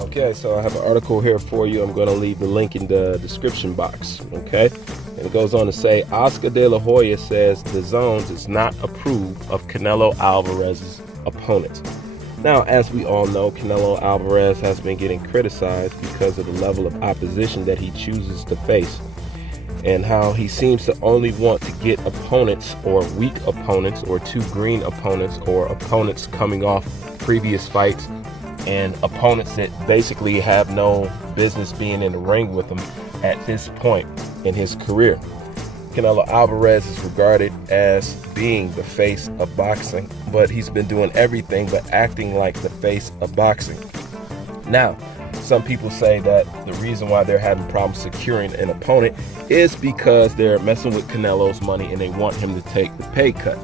Okay, so I have an article here for you. I'm going to leave the link in the description box, okay? And it goes on to say, Oscar De La Hoya says Dazn does not approve of Canelo Alvarez's opponent. Now, as we all know, Canelo Alvarez has been getting criticized because of the level of opposition that he chooses to face and how he seems to only want to get opponents or weak opponents or two green opponents or opponents coming off previous fights and opponents that basically have no business being in the ring with him at this point in his career. Canelo Alvarez is regarded as being the face of boxing, but he's been doing everything but acting like the face of boxing. Now, some people say that the reason why they're having problems securing an opponent is because they're messing with Canelo's money and they want him to take the pay cut.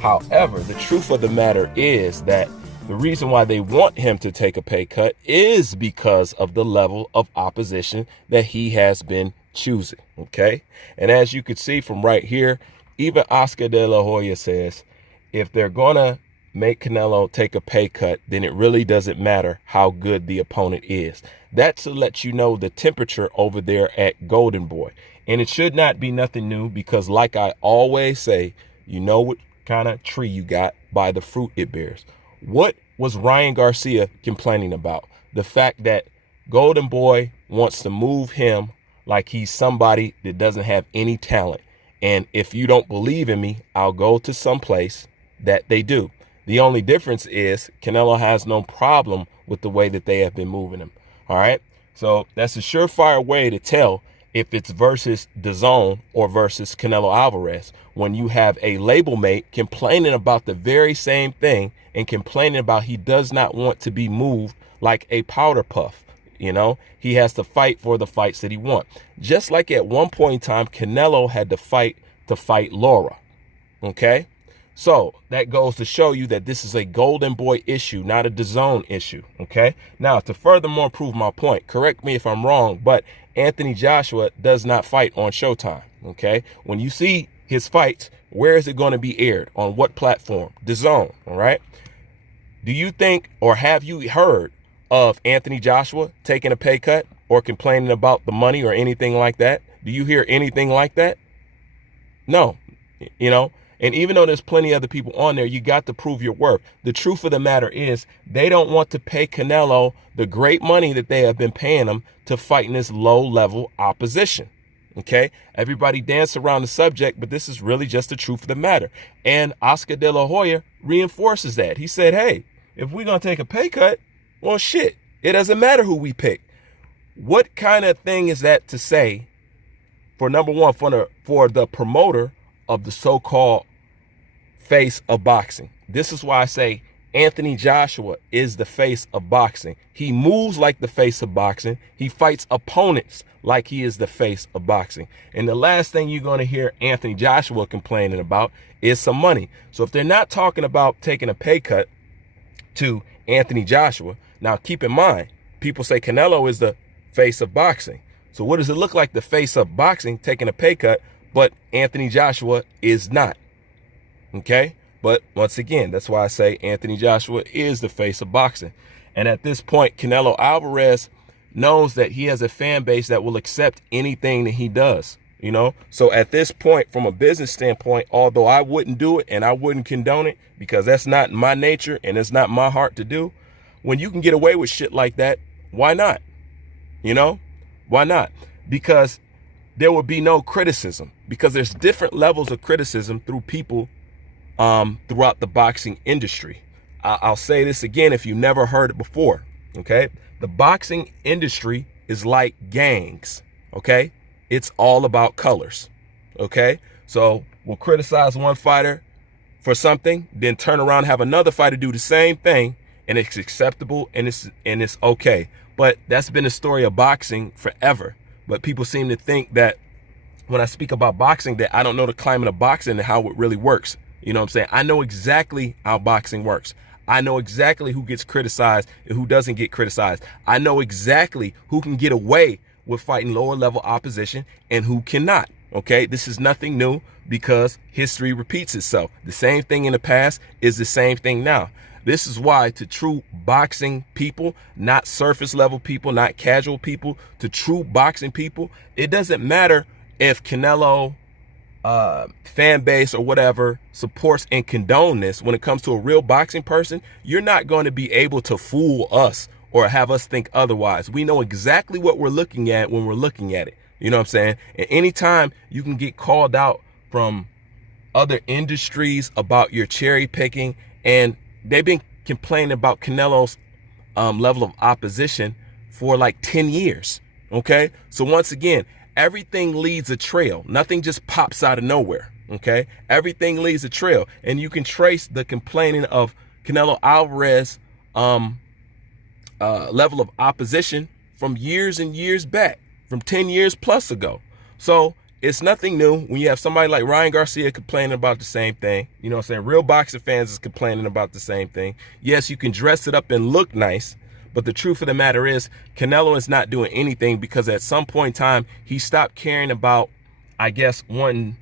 However, the truth of the matter is that the reason why they want him to take a pay cut is because of the level of opposition that he has been choosing, okay? And as you can see from right here, even Oscar De La Hoya says, if they're going to make Canelo take a pay cut, then it really doesn't matter how good the opponent is. That's to let you know the temperature over there at Golden Boy. And it should not be nothing new because like I always say, you know what kind of tree you got by the fruit it bears. What was Ryan Garcia complaining about? The fact that Golden Boy wants to move him like he's somebody that doesn't have any talent. And if you don't believe in me, I'll go to some place that they do. The only difference is Canelo has no problem with the way that they have been moving him. All right. So that's a surefire way to tell if it's versus Dazn or versus Canelo Alvarez, when you have a label mate complaining about the very same thing and complaining about he does not want to be moved like a powder puff. You know, he has to fight for the fights that he wants. Just like at one point in time, Canelo had to fight Laura. Okay. So that goes to show you that this is a Golden Boy issue, not a Dazn issue. Okay. Now, to furthermore prove my point, correct me if I'm wrong, but Anthony Joshua does not fight on Showtime. Okay. When you see his fights, where is it going to be aired? On what platform? Dazn. All right. Do you think, or have you heard of Anthony Joshua taking a pay cut or complaining about the money or anything like that? Do you hear anything like that? No. You know, and even though there's plenty of other people on there, you got to prove your worth. The truth of the matter is they don't want to pay Canelo the great money that they have been paying him to fight in this low-level opposition. Okay, everybody dance around the subject, but this is really just the truth of the matter. And Oscar De La Hoya reinforces that. He said, hey, if we're going to take a pay cut, well, shit, it doesn't matter who we pick. What kind of thing is that to say for, number one, for the promoter of the so-called face of boxing? This is why I say Anthony Joshua is the face of boxing. He moves like the face of boxing. He fights opponents like he is the face of boxing. And the last thing you're going to hear Anthony Joshua complaining about is some money. So if they're not talking about taking a pay cut to Anthony Joshua, now keep in mind, people say Canelo is the face of boxing. So what does it look like, the face of boxing taking a pay cut, but Anthony Joshua is not? Okay. But once again, that's why I say Anthony Joshua is the face of boxing. And at this point, Canelo Alvarez knows that he has a fan base that will accept anything that he does, you know? So at this point, from a business standpoint, although I wouldn't do it and I wouldn't condone it because that's not my nature and it's not my heart to do, when you can get away with shit like that, why not? You know, why not? Because there will be no criticism, because there's different levels of criticism through people throughout the boxing industry. I'll say this again if you never heard it before, okay? The boxing industry is like gangs, okay? It's all about colors, okay? So we'll criticize one fighter for something, then turn around and have another fighter do the same thing, and it's acceptable and it's okay. But that's been the story of boxing forever. But people seem to think that when I speak about boxing, that I don't know the climate of boxing and how it really works. You know what I'm saying? I know exactly how boxing works. I know exactly who gets criticized and who doesn't get criticized. I know exactly who can get away with fighting lower level opposition and who cannot. Okay, this is nothing new because history repeats itself. The same thing in the past is the same thing now. This is why, to true boxing people, not surface level people, not casual people, to true boxing people, it doesn't matter if Canelo fan base or whatever supports and condone this. When it comes to a real boxing person, you're not going to be able to fool us or have us think otherwise. We know exactly what we're looking at when we're looking at it. You know what I'm saying? And anytime you can get called out from other industries about your cherry picking, and they've been complaining about Canelo's level of opposition for like 10 years. Okay, so once again, everything leads a trail. Nothing just pops out of nowhere. Okay, everything leads a trail, and you can trace the complaining of Canelo Alvarez level of opposition from years and years back, from 10 years plus ago. So it's nothing new when you have somebody like Ryan Garcia complaining about the same thing. You know what I'm saying? Real boxing fans is complaining about the same thing. Yes, you can dress it up and look nice, but the truth of the matter is Canelo is not doing anything, because at some point in time, he stopped caring about, I guess, wanting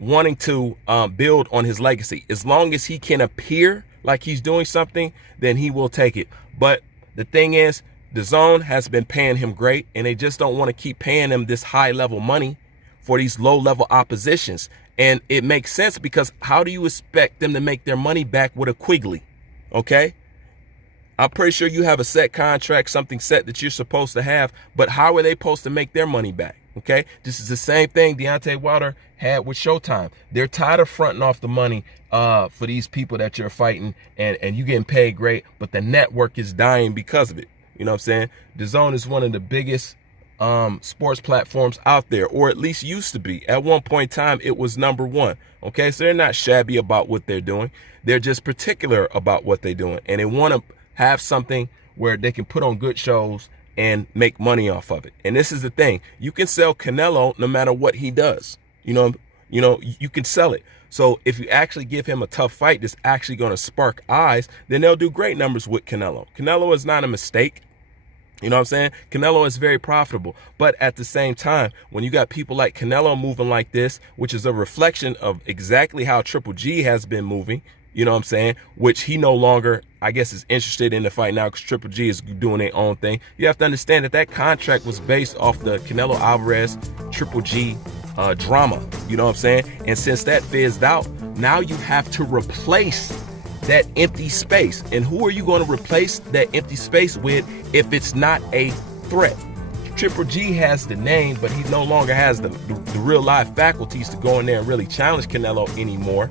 to build on his legacy. As long as he can appear like he's doing something, then he will take it. But the thing is, Dazn has been paying him great, and they just don't want to keep paying him this high level money for these low level oppositions. And it makes sense, because how do you expect them to make their money back with a Quigley? Okay, I'm pretty sure you have a set contract, something set that you're supposed to have, but how are they supposed to make their money back? Okay, this is the same thing Deontay Wilder had with Showtime. They're tired of fronting off the money for these people that you're fighting, and you getting paid great, but the network is dying because of it. You know what I'm saying? Dazn is one of the biggest sports platforms out there, or at least used to be. At one point in time, it was #1. Okay, so they're not shabby about what they're doing. They're just particular about what they're doing, and they want to have something where they can put on good shows and make money off of it. And this is the thing: you can sell Canelo no matter what he does. You know, you can sell it. So if you actually give him a tough fight that's actually going to spark eyes, then they'll do great numbers with Canelo. Canelo is not a mistake. You know what I'm saying? Canelo is very profitable. But at the same time, when you got people like Canelo moving like this, which is a reflection of exactly how Triple G has been moving, you know what I'm saying, which he no longer, I guess, is interested in the fight now, because Triple G is doing their own thing. You have to understand that that contract was based off the Canelo Alvarez Triple G drama. You know what I'm saying? And since that fizzed out, now you have to replace that empty space. And who are you going to replace that empty space with if it's not a threat? Triple G has the name, but he no longer has the real live faculties to go in there and really challenge Canelo anymore.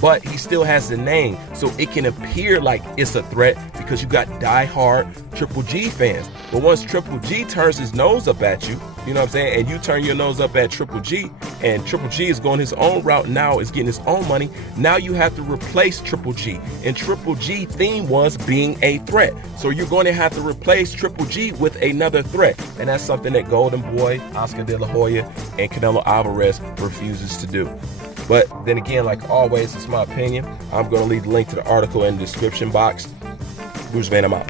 But he still has the name, so it can appear like it's a threat, because you got diehard Triple G fans. But once Triple G turns his nose up at you, you know what I'm saying, and you turn your nose up at Triple G, and Triple G is going his own route now, is getting his own money, now you have to replace Triple G. And Triple G theme was being a threat. So you're going to have to replace Triple G with another threat. And that's something that Golden Boy, Oscar De La Hoya, and Canelo Alvarez refuses to do. But then again, like always, it's my opinion. I'm going to leave the link to the article in the description box. Bruce Van, I'm out.